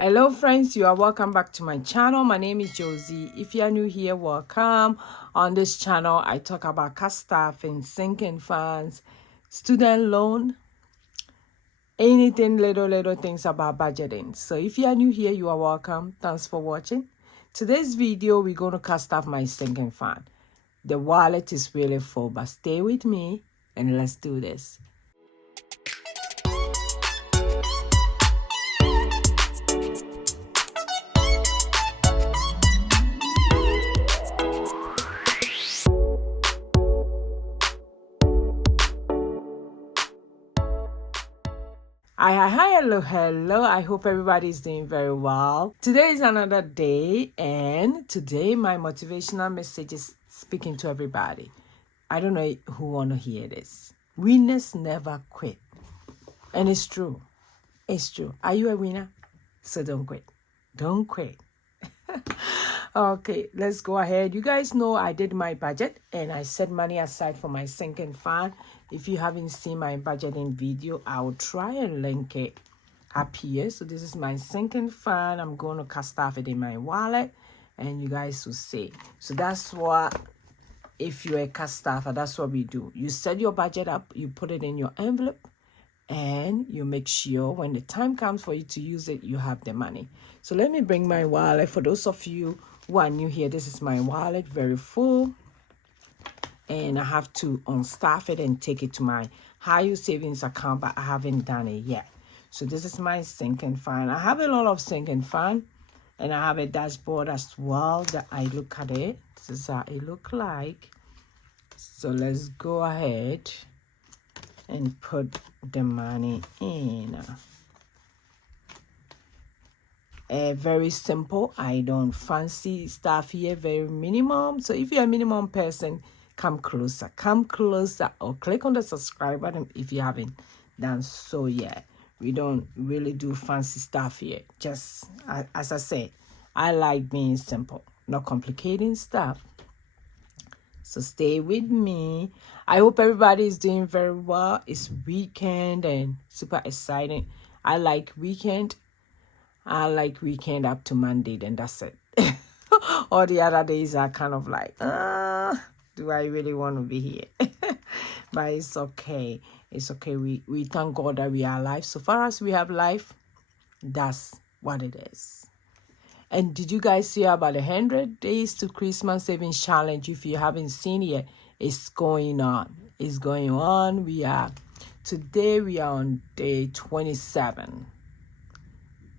Hello friends, you are welcome back to my channel. My name is Josy. If you are new here, welcome. On this channel I talk about cash staffing, sinking funds, student loan, anything little things about budgeting. So if you are new here, you are welcome. Thanks for watching. Today's video we're going to cash staff my sinking fund. The wallet is really full, but stay with me and let's do this. Hi, hello. I hope everybody's doing very well. Today is another day, and today my motivational message is speaking to everybody. I don't know who want to hear this. Winners never quit. And it's true. It's true. Are you a winner? So don't quit. Don't quit. Okay, let's go ahead. You guys know I did my budget and I set money aside for my sinking fund. If you haven't seen my budgeting video, I'll try and link it up here. So this is my sinking fund. I'm going to cash staff it in my wallet and you guys will see. So that's what, if you're a cash staffer, that's what we do. You set your budget up, you put it in your envelope, and you make sure when the time comes for you to use it, you have the money. So let me bring my wallet. For those of you who are new here, this is my wallet, very full. And I have to unstaff it and take it to my high yield savings account, but I haven't done it yet. So this is my sinking fund. I have a lot of sinking fund, and I have a dashboard as well that I look at it. This is how it look like. So let's go ahead and put the money in. Very simple. I don't fancy stuff here, very minimum. So if you're a minimum person, come closer, or click on the subscribe button if you haven't done so yet. We don't really do fancy stuff here. Just as I said, I like being simple, not complicating stuff. So stay with me. I hope everybody is doing very well. It's weekend and super exciting. I like weekend up to Monday, then that's it. All the other days are kind of like, do I really want to be here? But it's okay. It's okay. We thank God that we are alive. So far as we have life, that's what it is. And did you guys hear about the 100 days to Christmas savings challenge? If you haven't seen it, it's going on. It's going on. Today we are on day 27.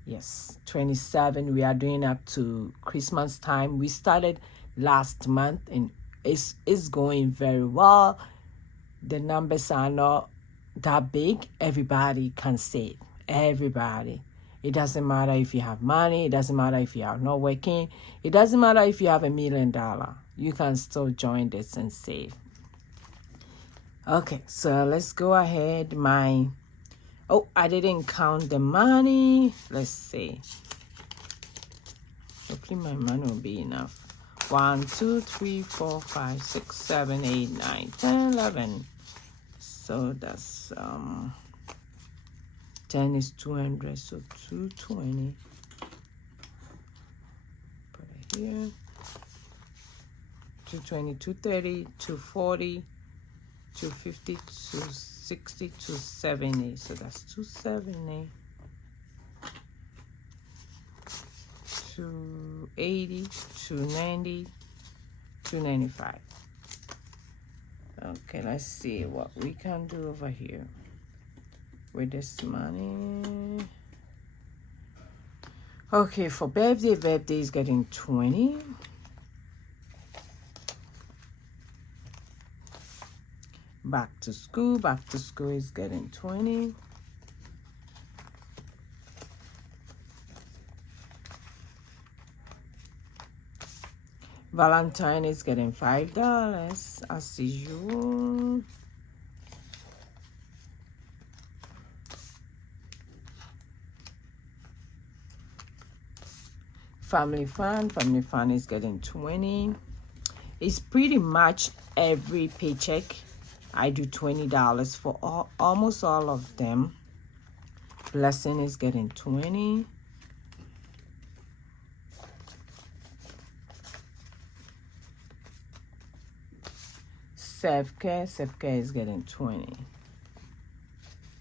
Yes, 27. We are doing up to Christmas time. We started last month and it's going very well. The numbers are not that big. Everybody can save. Everybody. It doesn't matter if you have money. It doesn't matter if you are not working. It doesn't matter if you have $1 million. You can still join this and save. Okay, so let's go ahead. I didn't count the money. Let's see. Hopefully my money will be enough. 1, 2, 3, 4, 5, 6, 7, 8, 9, 10, 11. So that's 10 is 200, so 220. Put it here. 220, 230, 240, 250, 260, 270. So that's 270. 280, 290, 295. Okay, let's see what we can do over here with this money. Okay, for birthday is getting 20. Back to school is getting 20. Valentine is getting $5 as usual. Family fun is getting 20. It's pretty much every paycheck I do $20 for almost all of them. Blessing is getting 20. 𝒓𝒄𝒂𝒓𝒅 is getting 20.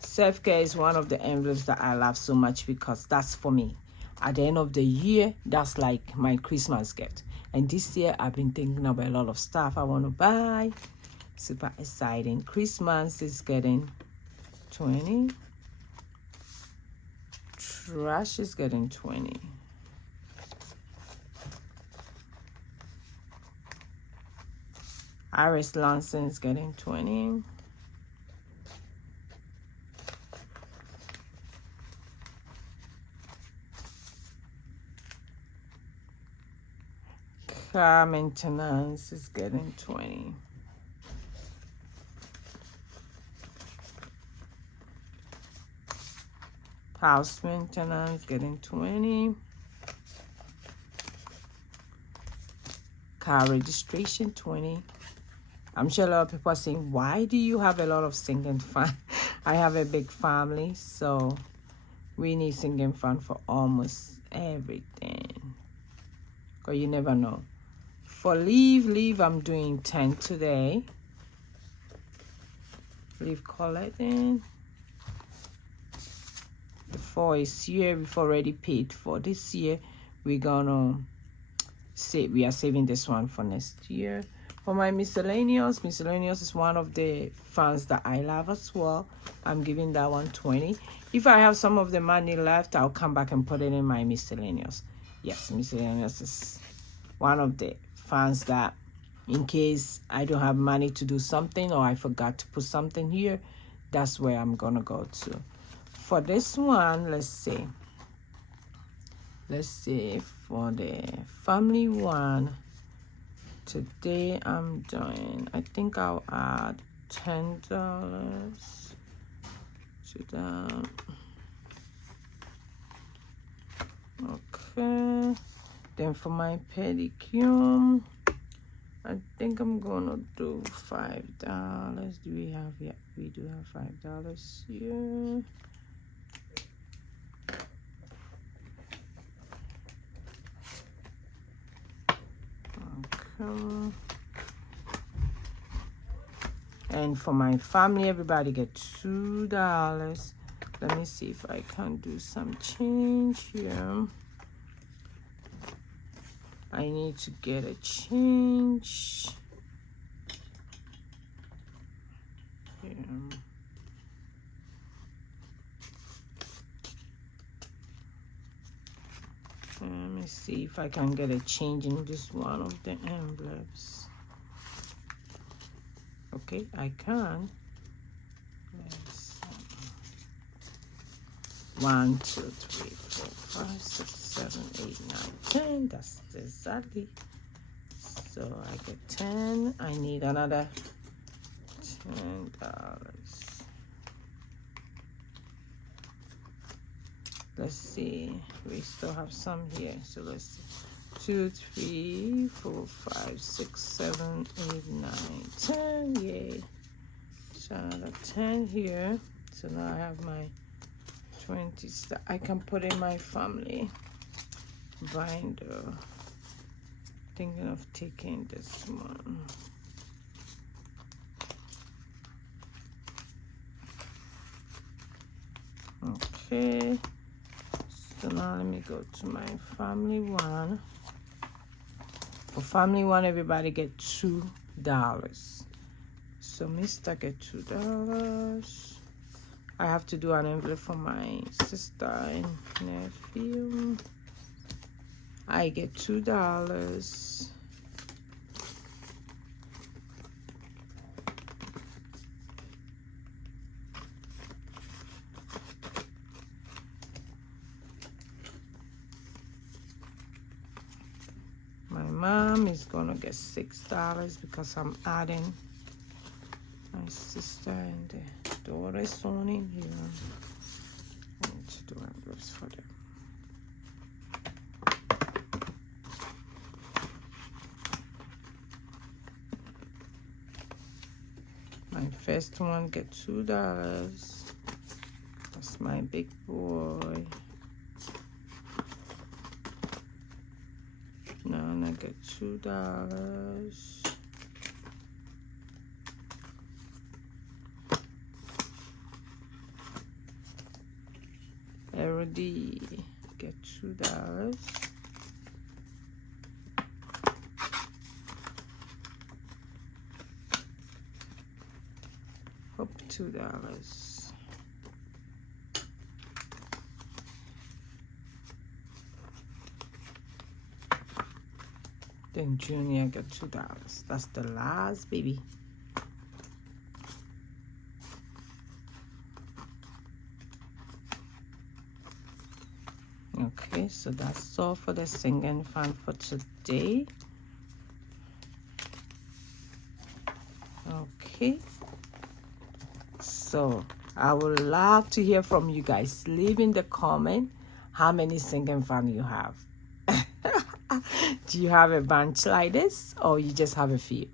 𝒓𝒄𝒂 is one of the envelopes that I love so much because that's for me. At the end of the year, that's like my Christmas gift. And this year, I've been thinking about a lot of stuff I want to buy. Super exciting. Christmas is getting 20. Trash is getting 20. Iris Lanson is getting 20. Car maintenance is getting 20. House maintenance getting 20. Car registration 20. I'm sure a lot of people are saying, why do you have a lot of sinking fund? I have a big family, so we need sinking fund for almost everything. Because you never know. For leave, I'm doing 10 today. Leave collecting. The 4 is here. We've already paid for this year. We're gonna save. We are saving this one for next year. For my miscellaneous is one of the funds that I love as well. I'm giving that one 20. If I have some of the money left, I'll come back and put it in my miscellaneous. Yes, miscellaneous is one of the funds that, in case I don't have money to do something or I forgot to put something here, that's where I'm gonna go to. For this one, let's see for the family one, today I'm doing, I think I'll add $10 to that. Okay, then for my pedicure, I think I'm gonna do $5. Do we have, yeah, we do have $5 here. Okay. And for my family, everybody get $2. Let me see if I can do some change here. I need to get a change. Here. Let me see if I can get a change in this one of the envelopes. Okay, I can. Yes. 1, 2, 3, 4, 5, 6, 7, 8, 9, 10. That's exactly. So I get 10. I need another $10. Let's see. We still have some here. So let's see. 2, 3, 4, 5, 6, 7, 8, 9, 10. Yay. So another 10 here. So now I have my 20s that I can put in my family binder. Thinking of taking this one. Okay. So now let me go to my family one. For family one, everybody get $2. So Mr. get $2. I have to do an envelope for my sister and nephew. I get $2. My mom is gonna get $6 because I'm adding my sister and the daughter's on in here. I need to do envelopes for them. My first one get $2. That's my big boy. Now I get $2. $2. Hope $2. Then Junior got $2. That's the last baby. Okay, so that's all for the singing fan for today. Okay, so I would love to hear from you guys. Leave in the comment how many singing fan you have. Do you have a bunch like this, or you just have a few?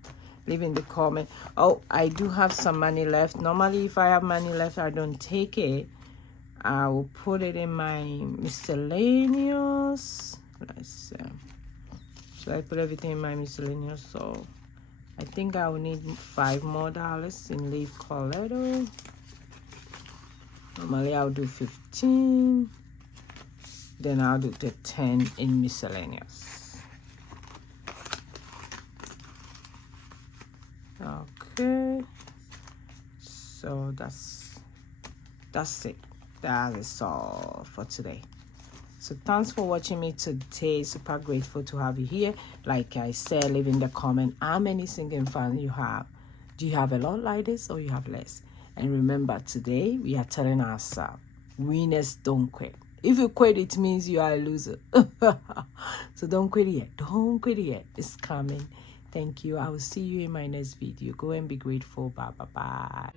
Leave in the comment. Oh, I do have some money left. Normally if I have money left, I don't take it. I will put it in my miscellaneous. Let's see. Should I put everything in my miscellaneous? So I think I will need $5 more in leaf Colorado. Normally I'll do 15. Then I'll do the 10 in miscellaneous. Okay. So that's it. That is all for today. So thanks for watching me today. Super grateful to have you here. Like I said, leave in the comment how many singing fans you have. Do you have a lot like this, or you have less? And remember, today we are telling ourselves, winners don't quit. If you quit, it means you are a loser. So don't quit yet. Don't quit yet. It's coming. Thank you. I will see you in my next video. Go and be grateful. Bye bye bye.